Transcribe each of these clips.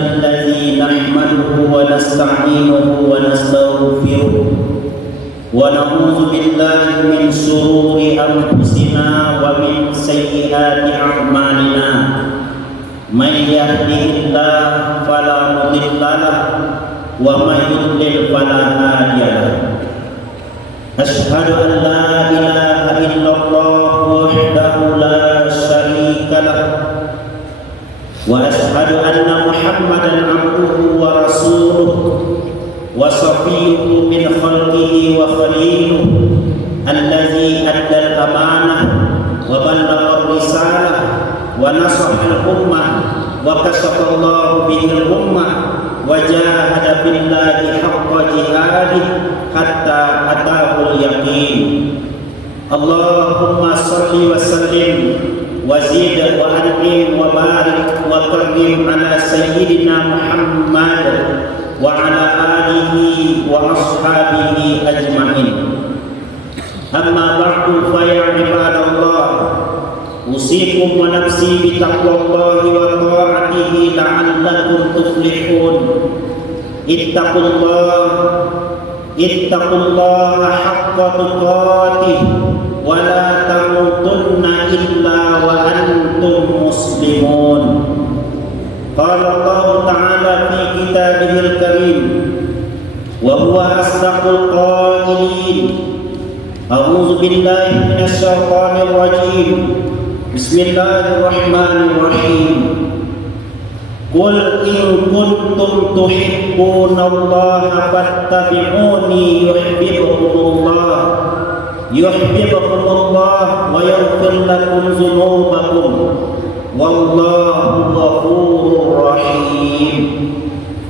الذي نحمده ونستعينه ونستغفره ونعوذ بالله من شرور أنفسنا ومن سيئات أعمالنا من يهده الله فلا مضل له ومن يضلل فلا هادي له أشهد أن لا إله إلا الله وحده لا شريك له وأشهد أن محمدا عبده ورسوله وصفيه من خلقه وخليله الذي أدى الأمانة وبلغ الرسالة ونصح الأمة وكشف الله به الأمة وجاهد في الله حق جهاده حتى أتاه اليقين. اللهم صل وسلم وزد وأنعم وبارك وكرم على سيدنا محمد وعلى آله وأصحابه أجمعين. أما بعد فيا عباد الله أوصيكم ونفسي بتقوى الله وطاعته لعلكم تفلحون. اتقوا الله حق تقاته ولا تموتن إلا وأنتم مسلمون. قال الله تعالى في كتابه الكريم وهو أصدق القائلين: أعوذ بالله من الشيطان الرجيم بسم الله الرحمن الرحيم قل إن كنتم تحبون الله فاتبعوني يحببكم الله ويغفر لكم ذنوبكم والله غفور رحيم.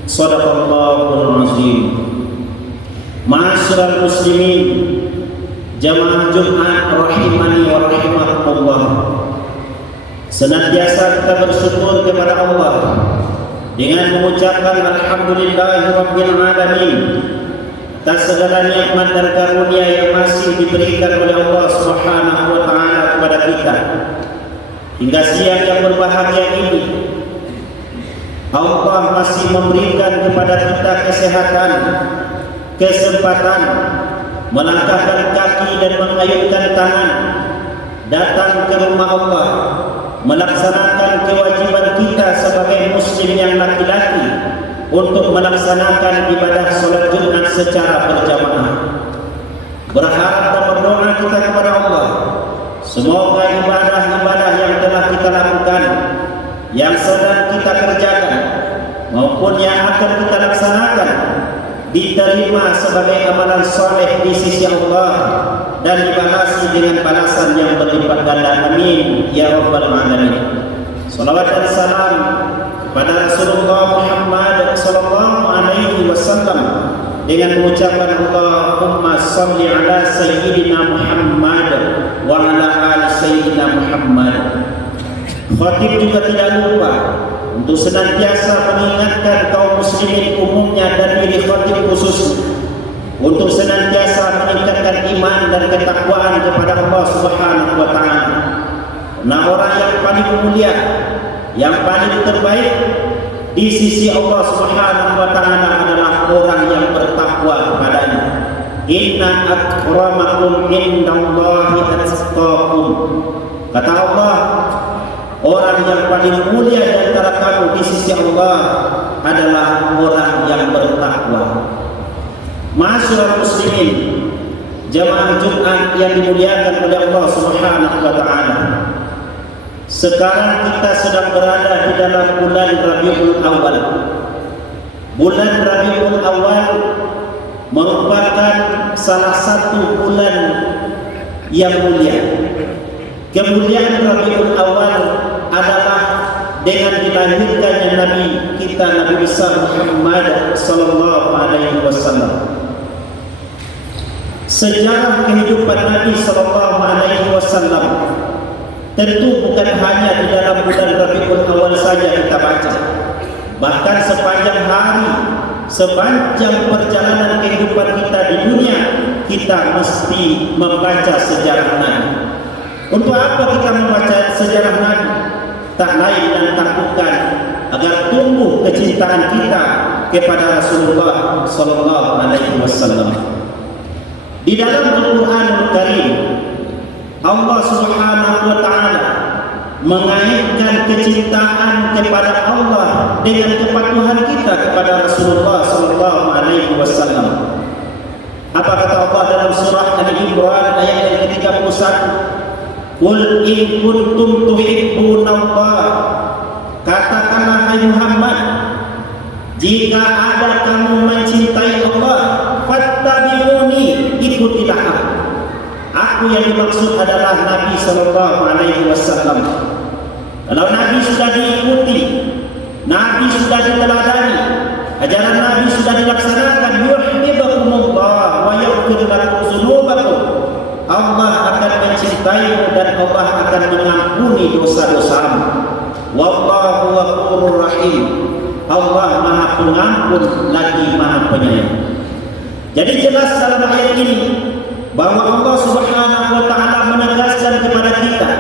صدق الله العظيم. Ma'asyiral muslimin, jamaah Jumat rahimani wa rahimakumullah. Senantiasa kita bersyukur kepada Allah dengan mengucapkan alhamdulillahirabbil alamin atas segala nikmat dan karunia yang masih diberikan oleh Allah Subhanahu wa taala kepada kita. Hingga siang yang berbahagia ini Allah masih memberikan kepada kita kesehatan, kesempatan melangkahkan kaki dan mengayunkan tangan datang ke rumah Allah, melaksanakan kewajiban kita sebagai muslim yang laki-laki untuk melaksanakan ibadah salat Jumat secara berjamaah. Berharap dan berdoa kita kepada Allah, semoga ibadah-ibadah yang telah kita lakukan, yang sedang kita kerjakan maupun yang akan kita laksanakan diterima sebagai amalan soleh di sisi Allah dan dibalasi dengan balasan yang berlipat ganda. Amin ya rabbal alamin. Salawat dan salam kepada Rasulullah Muhammad sallallahu alaihi wasallam dengan mengucapkan Allahumma shalli ala sayyidina Muhammad wa ala ali sayyidina Muhammad. Khatib juga tidak lupa untuk senantiasa mengingatkan kaum muslimin umumnya dan diri khatib khusus untuk senantiasa meningkatkan iman dan ketakwaan kepada Allah Subhanahu wa taala. Nah, orang yang paling mulia, yang paling terbaik di sisi Allah Subhanahu wa taala adalah orang yang bertakwa kepadanya. Inna akramakum indallahi atqakum. Kata Allah, orang yang paling mulia di antara kamu di sisi Allah adalah orang yang bertakwa. Ma'asyiral muslimin, jamaah Jumat yang dimuliakan oleh Allah Subhanahu wa taala. Sekarang kita sedang berada di dalam bulan Rabiul Awal. Bulan Rabiul Awal merupakan salah satu bulan yang mulia. Kemuliaan Rabiul Awal adalah dengan dilahirkannya Nabi kita Nabi besar Muhammad sallallahu alaihi wasallam. Sejarah kehidupan Nabi sallallahu alaihi wasallam tentu bukan hanya di dalam bulan Rabiul Awal saja kita baca. Bahkan sepanjang hari, sepanjang perjalanan kehidupan kita di dunia, kita mesti membaca sejarah Nabi. Untuk apa kita membaca sejarah Nabi? Tak lain dan tak bukan agar tumbuh kecintaan kita kepada Rasulullah sallallahu alaihi wasallam. Di dalam Al-Qur'anul Karim, Allah Subhanahu wa taala mengaitkan kecintaan kepada Allah dengan kepatuhan kita kepada Rasulullah sallallahu alaihi wasallam. Apa kata Allah dalam surah Al-Imran ayat yang ke-31? Qul in kuntum tuhibbunallah, katakanlah hai Muhammad, jika ada kamu mencintai Allah, fattabi'uni, ikutilah aku. Aku yang dimaksud adalah Nabi sallallahu alaihi wasallam. Kalau Nabi sudah diikuti, Nabi sudah diteladani, ajaran Nabi sudah dilaksanakan, yuhibbukumullah wa yaghfir lakum dzunubakum, Allah akan mencintaimu dan Allah akan mengampuni dosa-dosamu. Wallahu ghafurur rahim, Allah Maha Pengampun lagi Maha Penyayang. Jadi jelas dalam ayat ini bahwa Allah Subhanahu wa taala menegaskan kepada kita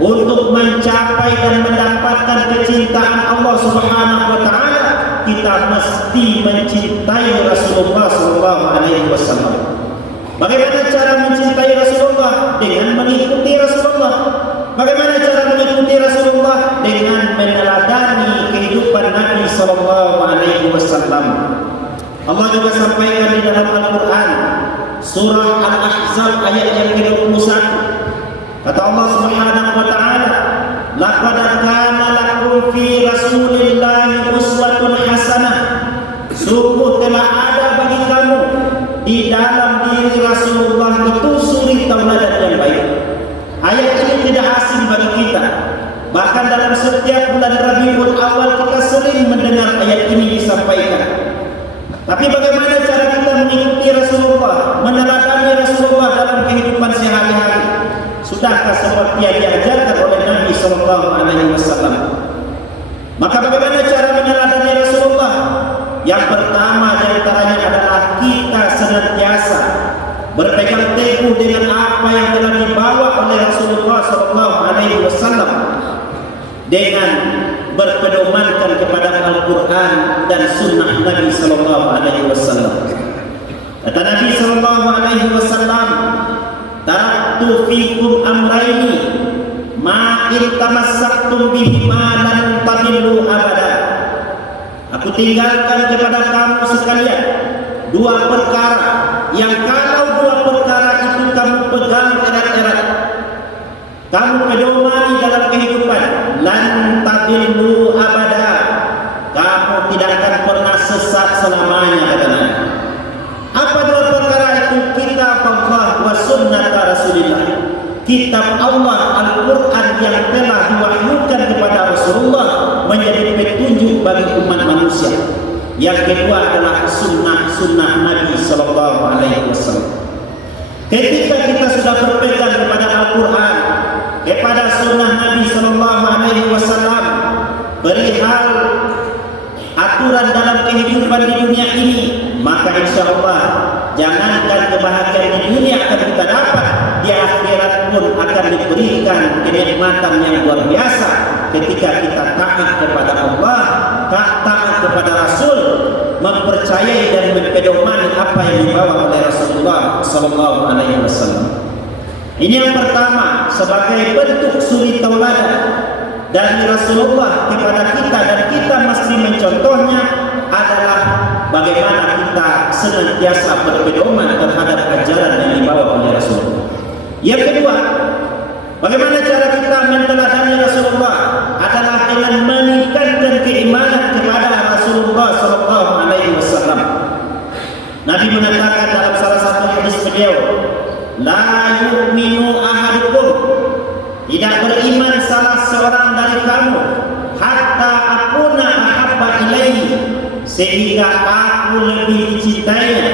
untuk mencapai dan mendapatkan kecintaan Allah Subhanahu wa taala, kita mesti mencintai Rasulullah sallallahu alaihi wasallam. Bagaimana cara mencintai Rasulullah? Dengan mengikuti Rasulullah. Bagaimana cara mengikuti Rasulullah? Dengan meneladani kehidupan Nabi sallallahu alaihi wasallam. Allah juga sampaikan di dalam Al-Qur'an surah Al-Ahzab ayat yang ke-21. Kata Allah Subhanahu wa taala, "Laqad kana lakum fi Rasulillahi uswatun hasanah." Sungguh telah ada bagi kamu di dalam diri Rasulullah itu suri tauladan yang baik. Ayat ini tidak asing bagi kita. Bahkan dalam setiap bulan Rabiul Awal kita sering mendengar ayat ini disampaikan. Tapi bagaimana cara kita mengikuti Rasulullah, meneladani Rasulullah dalam kehidupan sehari-hari? Sudahkah seperti yang diajarkan oleh Nabi sallallahu alaihi wasallam? Maka bagaimana cara meneladani Rasulullah? Yang pertama di antaranya adalah kita senantiasa berpegang teguh dengan apa yang telah dibawa oleh Rasulullah sallallahu alaihi wasallam dengan berpedomankan kepada Al-Quran dan Sunnah Nabi sallallahu alaihi wasallam. Kata Nabi sallallahu alaihi wasallam, "Taraktu fikum amraini ma in tamassaktum bihima lan tadillu abada." Aku tinggalkan kepada kamu sekalian dua perkara yang kalau dua perkara itu kamu pegang erat-erat, kamu pedomani dalam kehidupan, lan tadillu abada, kamu tidak akan pernah sesat selamanya, katanya. Apa dua perkara itu? Kitab Allah wa sunnah Rasulullah. Kitab Allah Al-Quran yang telah diwahyukan kepada Rasulullah menjadi petunjuk bagi umat manusia. Yang kedua adalah sunnah Nabi sallallahu alaihi wasallam. Ketika kita sudah berpegang kepada Al-Quran, kepada sunnah Nabi sallallahu alaihi wasallam, perihal aturan dalam kehidupan di dunia ini, maka insyaallah jangankan kebahagiaan di dunia akan kita dapat, di akhirat pun akan diberikan kenikmatan yang luar biasa ketika kita taat kepada Allah, taat kepada Rasul, mempercayai dan mempedomani apa yang dibawa oleh Rasulullah sallallahu alaihi wasallam. Ini yang pertama, sebagai bentuk suri tauladan dari Rasulullah kepada kita, dan kita mesti mencontohnya adalah bagaimana kita senantiasa berpedoman terhadap ajaran yang dibawa oleh Rasulullah. Yang kedua, bagaimana cara kita meneladani Rasulullah adalah dengan meningkatkan keimanan kepada Rasulullah sallallahu alaihi wasallam. Nabi mengatakan dalam salah satu hadis beliau, "La yu'minu ahadukum," tidak beriman salah seorang dari kamu, "hatta akuna ahabba ilaihi," sehingga aku lebih dicintainya,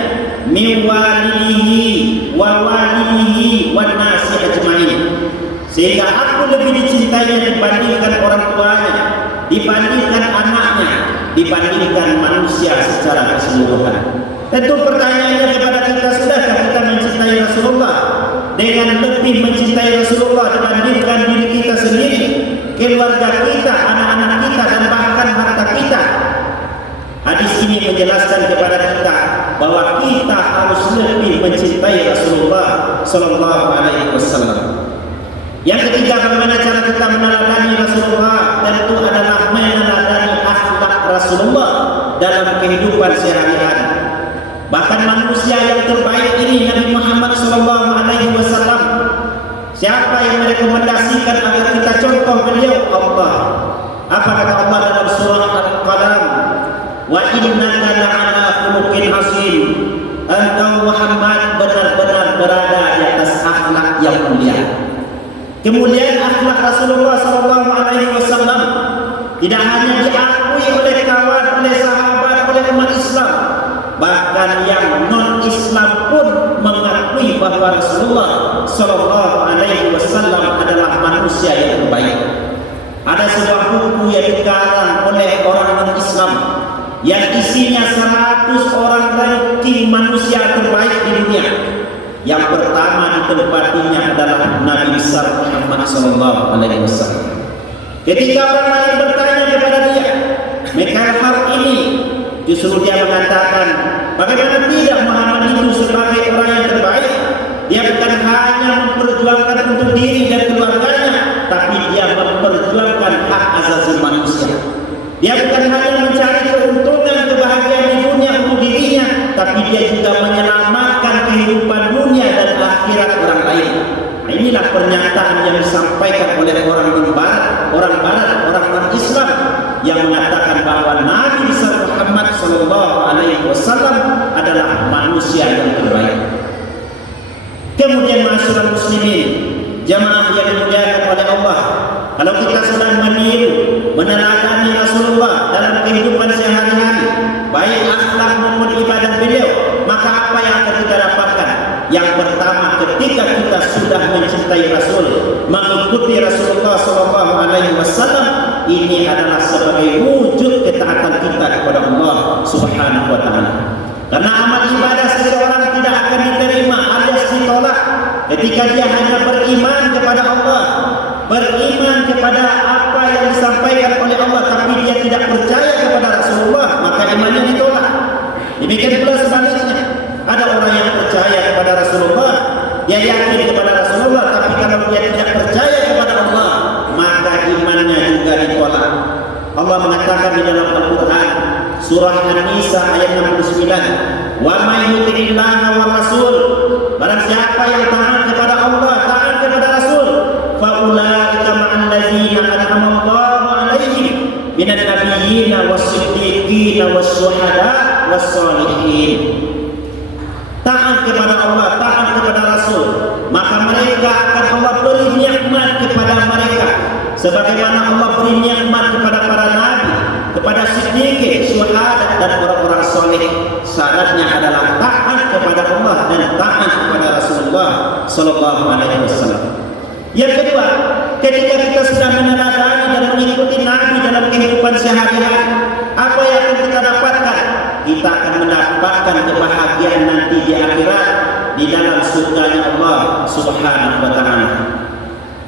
"min walidihi wa walidihi wan nasi ajmain," sehingga aku lebih dicintainya dibandingkan orang tuanya, dibandingkan anaknya, dibandingkan manusia secara keseluruhan. Tentu pertanyaannya kepada kita, sudahkah kita mencintai Rasulullah dengan lebih mencintai Rasulullah dibandingkan diri kita sendiri, keluarga kita, anak-anak kita, dan bahkan mengutamakan harta kita. Hadis ini menjelaskan kepada kita bahwa kita harus lebih mencintai Rasulullah sallallahu alaihi wasallam. Yang ketiga, bagaimana cara kita meneladani Rasulullah? Tentu adalah meneladani akhlak Rasulullah dalam kehidupan sehari-hari. Bahkan manusia yang terbaik ini Nabi Muhammad sallallahu alaihi wasallam. Siapa yang merekomendasikan agar kita contoh beliau? Allah. Apa kata Allah dalam surah Al-Qalam? Wa innaka la'ala khuluqin azim. Engkau Muhammad benar-benar berada di atas akhlak yang mulia. Kemuliaan akhlak Rasulullah sallallahu alaihi wasallam tidak hanya diakui oleh kawan, oleh sahabat, oleh umat Islam, bahkan yang non-Islam pun mengakui bahwa Rasulullah sallallahu alaihi wasallam adalah manusia yang terbaik. Ada sebuah buku yang dikarang oleh orang non-Islam yang isinya 100 orang ranking manusia terbaik di dunia. Yang pertama ditempatinya adalah Nabi besar Muhammad sallallahu alaihi wasallam. Ketika orang lain bertanya kepada dia, Michael Hart ini, justru dia mengatakan, bagaimana tidak Muhammad itu sebagai orang yang terbaik? Dia bukan hanya memperjuangkan untuk diri dan keluarganya, tapi dia memperjuangkan hak asasi manusia. Dia bukan hanya mencari keuntungan kebahagiaan di dunia untuk dirinya, tapi dia juga menyelamatkan kehidupan dunia dan akhirat orang lain. Nah, inilah pernyataan yang disampaikan oleh orang Barat, orang non-Islam yang mengatakan bahwa Nabi besar Muhammad sallallahu alaihi wasallam adalah manusia yang terbaik. Kemudian masyarakat muslimin, jamaah yang dimuliakan oleh Allah, kalau kita sedang meniru, meneladani Rasulullah dalam kehidupan sehari-hari, baik akhlak maupun ibadah beliau, maka apa yang akan kita dapatkan? Yang pertama, ketika kita sudah mencintai Rasul, mengikuti Rasulullah sallallahu alaihi wasallam, ini adalah sebagai wujud ketaatan kita kepada Allah Subhanahu wa taala. Karena amal ibadah seseorang tidak akan diterima alias ditolak ketika dia hanya beriman kepada Allah, beriman kepada apa yang disampaikan oleh Allah, tapi dia tidak percaya kepada Rasulullah, maka imannya ditolak. Demikian pula sebaliknya, ada orang yang percaya kepada Rasulullah, dia yakin kepada Rasulullah, tapi kalau dia tidak percaya kepada Allah, maka imannya juga ditolak. Allah mengatakan di dalam Al-Quran surah An-Nisa ayat 69, wa may yuti'illaha wa rasul, barang siapa yang taat kepada Allah, taat kepada Rasul, fa ulaika ma'al ladzina an'ama Allahu 'alaihim minan nabiyyin was-siddiqin was-syuhada was-shalihin. Taat kepada Allah, taat kepada Rasul, maka mereka akan Allah beri nikmat kepada mereka sebagaimana Allah beri nikmat kepada para nabi, kepada siddiqin, syuhada dan orang-orang saleh. Syaratnya adalah taat kepada Allah dan taat kepada Rasulullah sallallahu alaihi wasallam. Yang kedua, ketika kita sudah meneladani dan mengikuti Nabi dalam kehidupan sehari-hari, apa yang akan kita dapatkan? Kita akan mendapatkan kebahagiaan nanti di akhirat di dalam surganya Allah Subhanahu wa taala.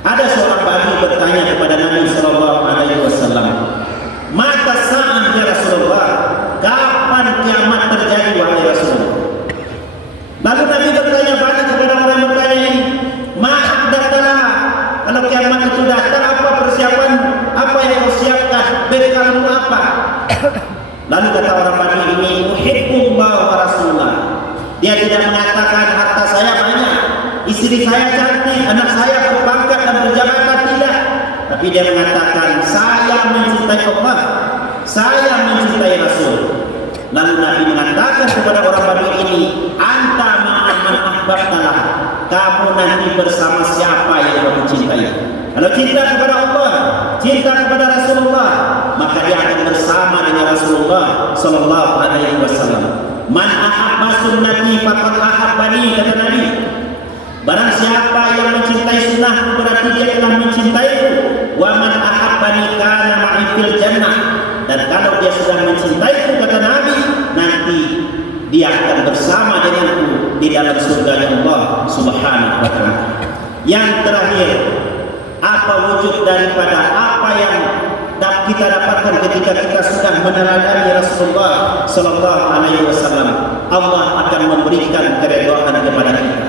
Ada seorang bayi bertanya kepada Nabi sallallahu alaihi wasallam, "Mata sa'ah ya Rasulullah? Kapan kiamat terjadi wahai Rasulullah?" Lalu Nabi bertanya balik kepada orang yang bertanya ini, "Ma'adatalah, kalau kiamat itu datang apa persiapan? Apa yang kau siapkan? Bekalmu apa?" Lalu kata orang Badui ini, "Uhibbullah wa Rasulullah." Dia tidak mengatakan harta saya banyak, istri saya cantik, anak saya berpangkat dan berjabatan, tidak. Tapi dia mengatakan, saya mencintai Allah, saya mencintai Rasul. Lalu Nabi mengatakan kepada orang Badui ini, "Anta ma'aman ahbabtalah." Kamu nanti bersama siapa yang kamu cintai. Kalau cinta kepada Allah, cinta kepada Rasulullah, maka dia akan bersama dengan Rasulullah sallallahu alaihi wasallam. Man ahabba sunnati faqad ahabbani, kata Nabi. Barang siapa yang mencintai sunnahku berarti dia telah mencintaiku. Wa man ahabbani kana ma'i fil jannah. Dan kalau dia sudah mencintaiku, kata Nabi, nanti dia akan bersama denganku di dalam surga Allah Subhanahu wa taala. Yang terakhir, apa wujud daripada apa yang kita dapatkan ketika kita sudah meneladani Rasulullah sallallahu alaihi wasallam. Allah akan memberikan keridhaan kepada kita.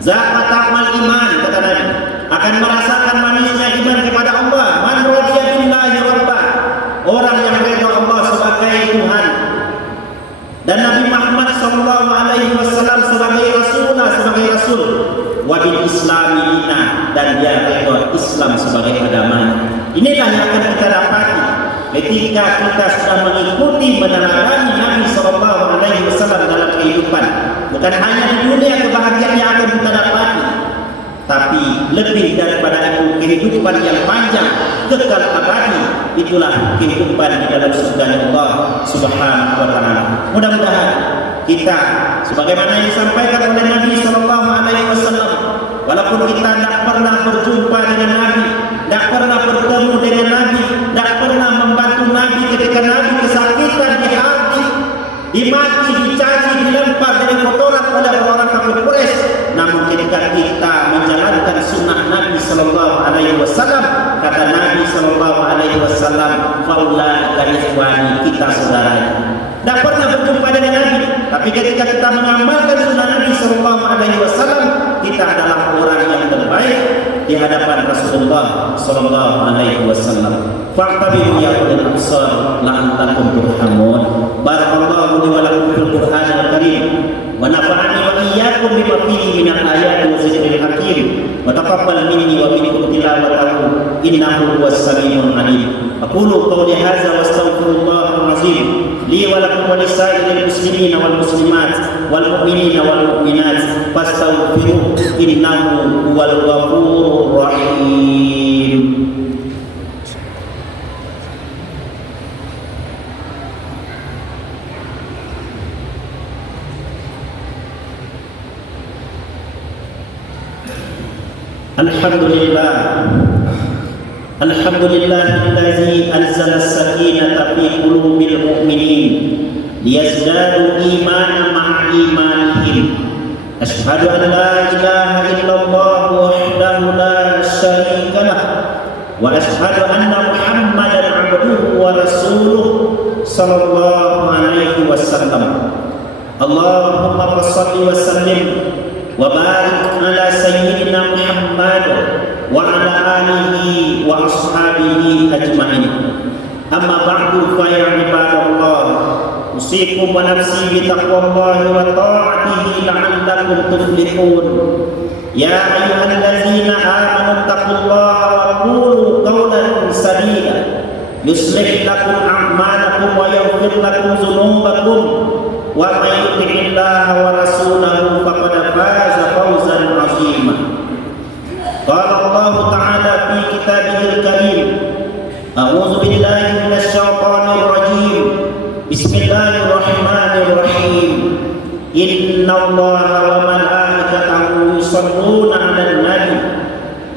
Zakat amal iman, kata Nabi, akan merasakan manisnya iman kepada Allah. Man radiya billahi rabbah, orang yang redha Allah sebagai Tuhan dan Nabi Muhammad sallallahu alaihi wasallam sebagai rasul, wa bil islami dina, dan dia redha Islam sebagai agama. Inilah yang akan kita dapati ketika kita sudah mengikuti meneladani Nabi sallallahu alaihi wasallam dalam kehidupan. Bukan hanya di dunia kebahagiaan yang akan kita dapati, tapi lebih daripada itu kehidupan yang panjang, kekal abadi. Itulah kehidupan di dalam surga Allah Subhanahu wa taala. Mudah-mudahan kita sebagaimana yang disampaikan oleh Nabi sallallahu alaihi wasallam, walaupun kita tidak pernah berjumpa dengan Nabi, tidak pernah bertemu dengan Nabi, tidak pernah membantu Nabi ketika Nabi kesakitan, dihati, dimaki, dicaci, dilempar dengan kotoran oleh orang kafir Quraisy, namun ketika kita menjalankan sunnah Nabi sallallahu alaihi wasallam, kata Nabi sallallahu alaihi wasallam, faulaika ikhwani, kita saudaranya. Tidak pernah berjumpa dengan Nabi, tapi ketika kita mengamalkan sunnah Nabi sallallahu alaihi wasallam, kita adalah orang yang terbaik di hadapan Rasulullah sallallahu alaihi wasallam. Fa'tabiru ya ulil absar la'allakum turhamun. Barakallahu li wa lakum fil Qur'anil Karim wa nafa'ani wa iyyakum bima fihi minal ayati wa zikril hakim wa taqabbal minni wa minkum tilawatahu innahu huwas samiul alim. Aqulu qawli hadza wa astaghfirullahal azim li wa lakum wa lisa'iril muslimina wal muslimat wal mu'minina wal mu'minat fastaghfiruhu innahu huwal ghafurur rahim. Alhamdulillahillazi anzala as-sakinata fi qulubil mu'minin liyazdadu imanan ma'a imanihim. Asyhadu an la ilaha illallah wahdahu la syarika lah wa asyhadu anna Muhammadan abduhu wa rasuluh sallallahu alaihi wasallam. Allahumma shalli wa sallim wa barik ala sayyidina Muhammad wa ala alihi wa ashabihi ajma'in. Amma ba'du, fa ya ibadallah, usikum wa nafsi bi taqwallahi wa ta'atihi la'allakum tuflihun. Ya ayyuhallazina amanu taqullaha wa qulu qawlan sadida yuslih lakum a'malakum wa yaghfir lakum dhunubakum wa may yuti'illaha wa rasulahu faqad faza fawzan 'azima. Qala Allah ta'ala fi kitabihil karim, a'udzu billahi minasy syaithanir rajim. Bismillahirrahmanirrahim. Innallaha wa malaikatahu yusholluna 'alan nabi.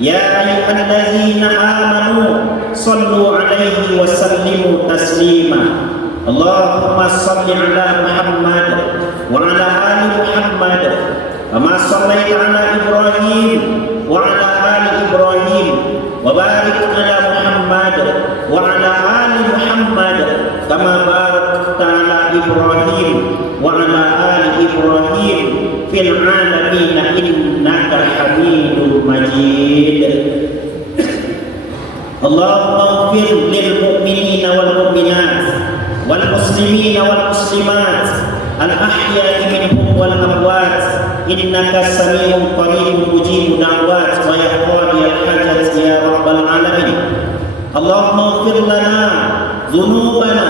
Ya ayyuhallazina amanu shallu 'alaihi wa sallimu taslima. Allahumma shalli 'ala Muhammad wa 'ala ali Muhammad kama shallaita 'ala Ibrahim wa 'ala ali Ibrahim wa barik 'ala Muhammad wa 'ala ali Muhammad kama barakta 'ala Ibrahim wa 'ala ali Ibrahim fil 'alamin innaka Hamidum Majid. Allahumma ighfir lil mu'minina wal mu'minat wal muslimina wal muslimat al ahya'i minhum wal amwat innaka sami'un qaribun mujibud da'wat wa ya qadiyal hajat ya rabbal alamin. Allahumma ighfir lana dhunubana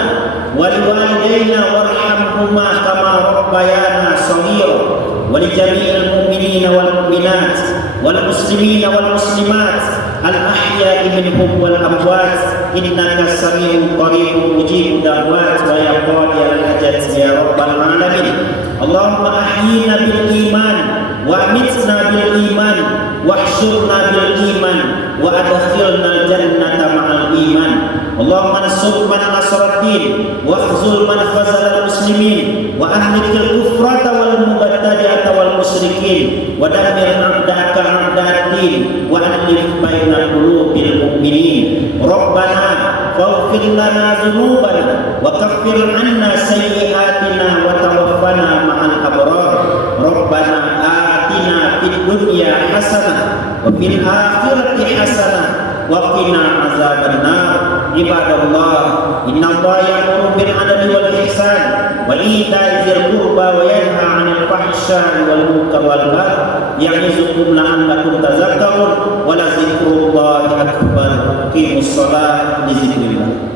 wa liwalidayna warhamhuma kama rabbayana shaghira wa li jami'il mu'minina wal mu'minat wal muslimina wal muslimat al ahya'i minhum wal amwat innaka sami'un qaribun mujibud da'wat wa ya qadiyal hajat ya rabbal alamin. Allahumma ahyina bil iman wa amitna bil iman wahsyurna bil iman wa adkhilna al jannata ma'al iman. Allahumma ansur man nasara ad-din wa khzul man khazala al-muslimin wa ahlikil kufrata wal mubattadi'ata wal musyrikin wa dammir a'da'aka a'da'ad-din wa alif baina qulubil mu'minin. Rabbana فاغفر لنا ذنوبنا وكفر عنا سيئاتنا وتوفنا مع الأبرار ربنا آتنا في الدنيا حسنة وفي الآخرة حسنة وقنا عذاب النار عباد الله إن الله يأمر بالعدل والإحسان وإيتاء ذي القربى وينهى عن الفحشاء والمنكر والبغي يعظكم لعلكم تذكرون ولذكر الله أكبر أقيموا الصلاة لذكر الله